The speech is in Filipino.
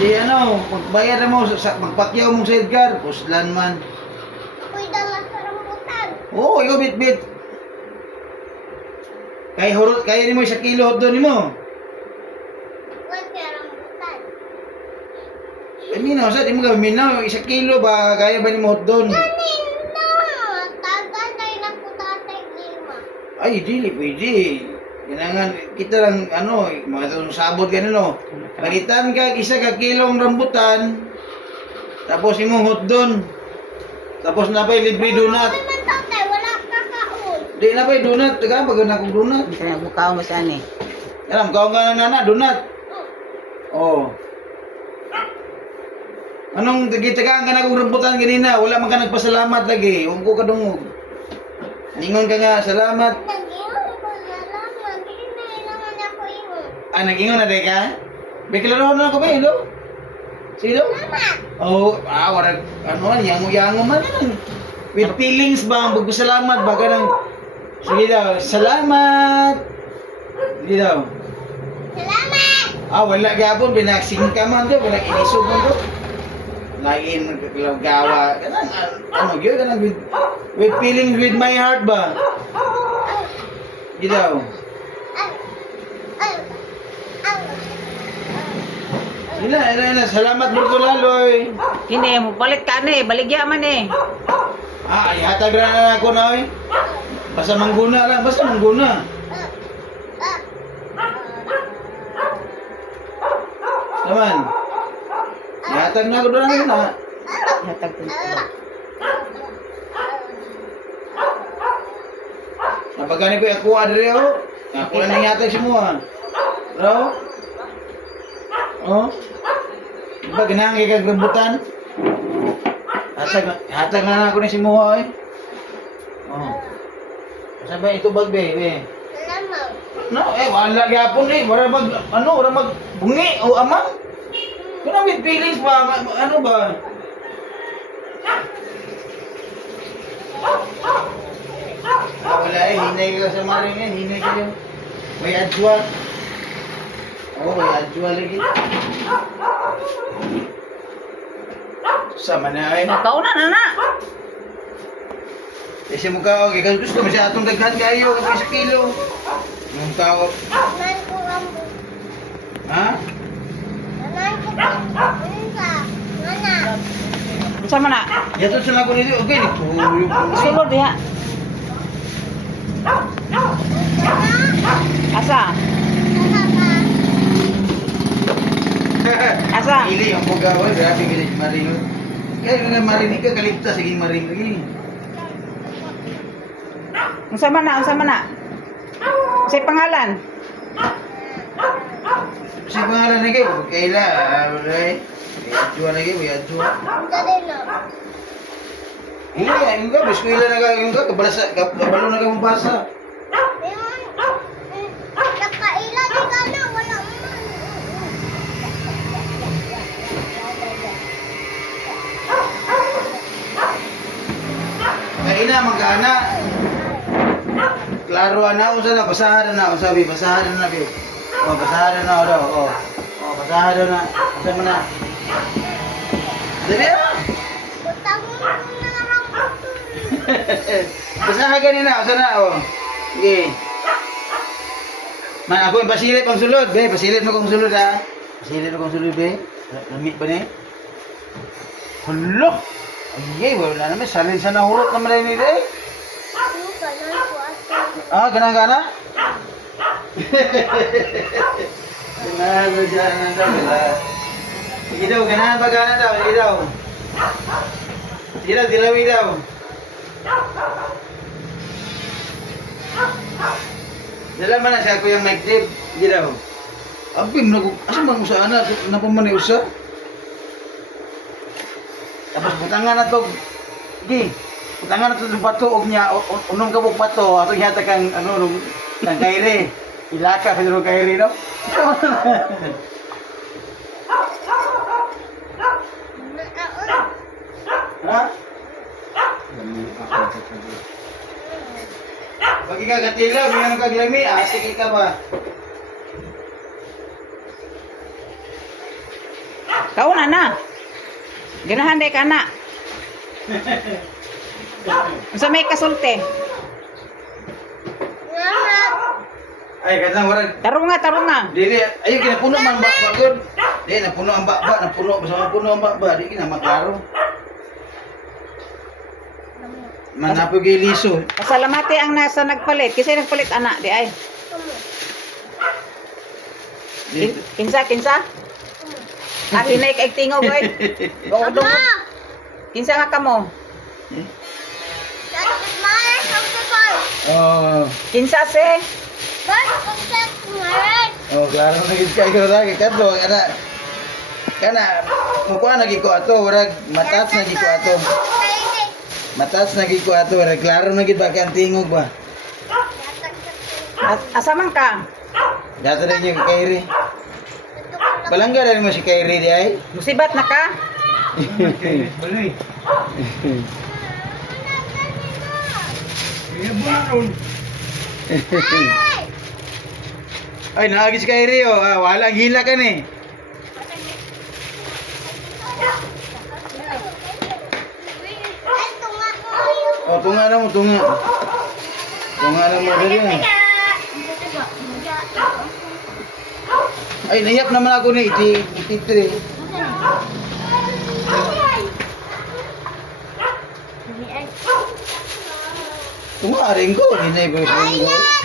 Si ano, magbayad mo, magpakyaw mong sa Edgar, puslan man. Ako'y dala sa rambutan. Oo, ikaw bit-bit. Kaya ni mo 1 kilo doon ni mo. Ako'y kaya rambutan. Minaw, sa di mo gawin minaw, 1 kilo ba, kaya ba ni mo doon? Kanin na! Tagal tayo na po tatay lima. Ay, dili, pwede. Kailangan, kita lang, ano, mga sabot ganun, no? Palitan ka, 1 kilong rambutan, tapos imuhot doon. Tapos na pa libre donut. Ako'y man tatay, wala kakaon. Di na pa donut, taga, pag na akong donut. Kaya mukha mo saan eh. Alam, kaon ka na nana, donut. Oh. Anong tagi-tagaan ka na kong rambutan ganina? Wala man ka nagpasalamat lagi. Huwag ko kadungog. Ningon ka nga, salamat. Nag-iwan ko salamat. Hindi na ilangan ako iwan. Ah, nag-ingon na day ka? May kalaro na ako ba, Ilo? Sino? Salamat! Oh, warag, ano, yango-yango man. With feelings ba, ang pagpasalamat ba, ganang, sige daw, salamat. Sige daw. Salamat! Wala gapon, binaksing ka man doon, walang inisog man doon. Lain, gawa, ganang, ano, yun, ganang, with feelings with my heart ba? Sige daw. Ina, salamat Burkulaloy. Hindi, mo palit ka na eh. Baligya man eh. Ihatag na ako na oy. Basta mangguna lang, basta mangguna. Naman. Ihatag na ako doon na. Hatag ko na. Napagani ko yung kuha diri oh. Ako lang nangyatag si mo ah. Bro? Oh? Diba ganahan kay kag rambutan? Hatag na ako ni si mo eh. Oh. Sabay ito bag be. Salamat! No, wala gyapon eh. Wala mag bungi o amang. Kuna with feelings ba? Ano ba? Wala eh, hinay ka sa maring eh. Hinay ka yun. May adjwa. May adjwa lagi. Sama na ay. Kauna na na. Kasi mukha okay. Kasi gusto mo siya atong daghan kayo. Kapag 1 kilo. Mukha ko. Nanan ko rambutan. Ha? Nanan ko rambutan. Nana! Sama na. Yato sila ko nito. Okay, nito. Sulod diha. Asa? Asa? Ili ang bugawa. Grabe gila si Maring. Kaya nga marinig ka kaligtas. Sige Maring lagi. Unsa man na? Say pangalan. Si pangalan lagi. Kaila. May adjwa lagi. May adjwa. Dali na. Yung ka. Biskuila na ka. Yung ka. Kabalo na ka mabasa. Nakaila di ka na. Wala man. Kaina, magkana. Klaro na. Usa na. Basahan na. Usabi. Basahan na. Basahan na daw. Basahan na. Asa mo na. Dali na. Butang mo na rambutan. Basahan ganina. Usa na. Sige. Man, ako yung pasilip ang sulod. Be, pasilip mo kong sulod ha. Pasilip mo kong sulod be. Lamig ba ni? Hulo! Ay, wala naman. Salin sa nahurot naman na nila eh. Ano ka na po ato? Gana-gana? Ganahan mo dyan na daw. Sige daw, ganahan ba gana daw? Sige daw. Sige daw, dilawi daw. Dala man na siya Kuya Mike Dave. Sige daw. Abim, asa man usa na? Napamani usa? Tapos butangan na to. Di. Butangan na to ng bato. Og niya, unong kabog bato. Ato yata kang, kang kairi. Ilaka ka ng kairi, no? Ha? Pag ikagatilaw, may kag lami, sige ka ba? Kauna na. Ganahan day ka na. Sa may kasulti. Nanap. Ay, kadang warag. Tarunga. Dili, ayo kinapuno man ba good. Di napuno ang baba, napuno basta puno ang baba, di kina maklaro. Manapo gi liso. Pasalamati ang nasa nagpalit. Kasi nagpalit anak di ay. Kinsa? Ah, hinay kay tingog oy. Oo, Ama. Kinsa nga kamo? That's my comfortable. Oh, Kinsa se? But that's my oh klaro na gid kay ko lagi kadto kana mukuha na gid ko ato, warag matas na gid ko ato. Matas na gid ko ato, warag klaro na gid ba kay ang tingog ba. Asa man ka? Dato na niya kay Kairi. Balangga rin mo si Kairi di ay. Musibat na ka? Baloy. Ay, naagi si Kairi oh. Ah, walang hila ka ni. Oh, tunga na mo, tunga. Tunga na mo dali na. Ay, nahiyap naman ako ni 83. Tunga rin ko, hinay ba sa